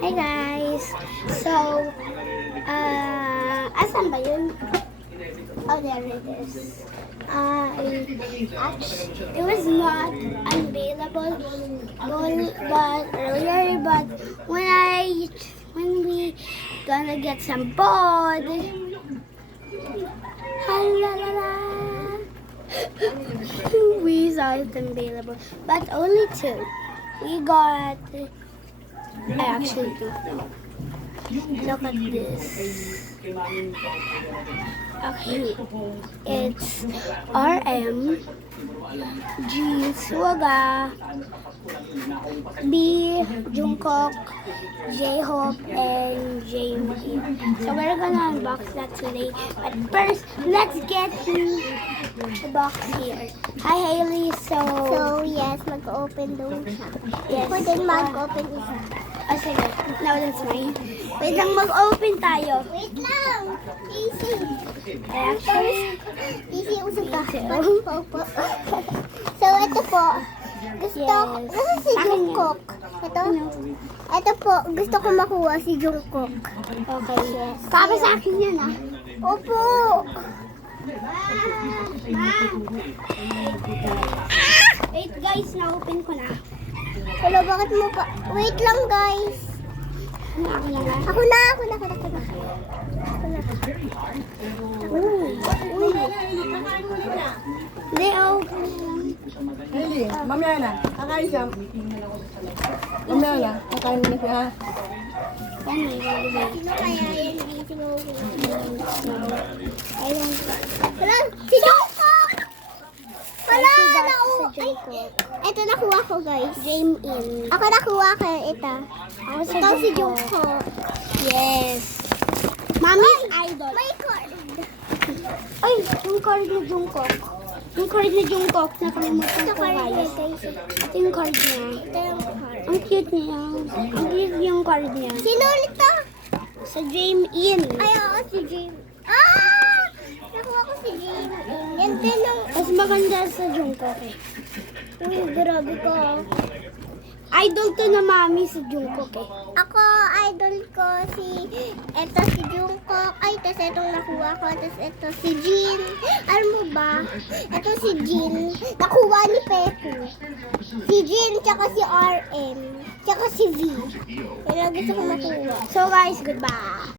Hey guys! So, asan ba yun? Oh, there it is. It was not available but earlier, but when we gonna get some pod, halalala, we saw it available, but only two. We got, I actually don't know. Look at this. Okay, it's RM, G, Suga, B, Jungkook, J-Hope, and Jamie. So we're gonna unbox that today. But first, let's get the box here. Hi Hailey, so yes, mag-open doon siya. yes. Ako din mag-open isa. Oh, sige. No, that's mine. Wait lang, mag-open tayo. Wait lang! Easy! Actually, Easy, usap ka. too. Po. So, ito po. Gusto ko, Yes. nasa si Akin yan. Jungkook. Ito? Ito po, gusto ko makuha si Jungkook. Okay, yes. Para sa akin yan, ah. Opo! Wait guys, na-open ko na. Wala, bakit mo pa? Wait lang, guys. Ako na nga. Ako na. Hindi, oh. Hindi, mamaya na. Kakain siya. Mamaya na. Kakain na siya. Yan, may baby. Sino kaya yan? Easy mo. I don't Wala, si Jungkook! Wala, Sa ay, Jungkook. ito nakuha ko, guys. Game in. Ako nakuha ko ito. Ako sa Ito si Jungkook. Jungkook. Yes. Mommy's idol. May card. Ay, yung card ni Jungkook. Yung card ni Jungkook, nakalimutan Ito ko card niya, guys. guys. Ito yung card niya. Ito yung card. Ang cute niya. Ang cute yung card niya. Sino ulit to? Sa Game In. Ay, ako si Jim. Ah! Nakuha ko si Jim. Yan din ang... Mas maganda sa Jungkook eh. Uy, grabe ko. Idol to na mami sa Jungkook eh. Ako, idol ko si... Ito si Jungkook. Ay, tapos itong nakuha ko. Tapos ito si Jin. Alam mo ba? Ito si Jin. Nakuha ni Peku. Si Jin, tsaka si RM. Tsaka si V. Yan ang gusto ko makuha. So guys, goodbye.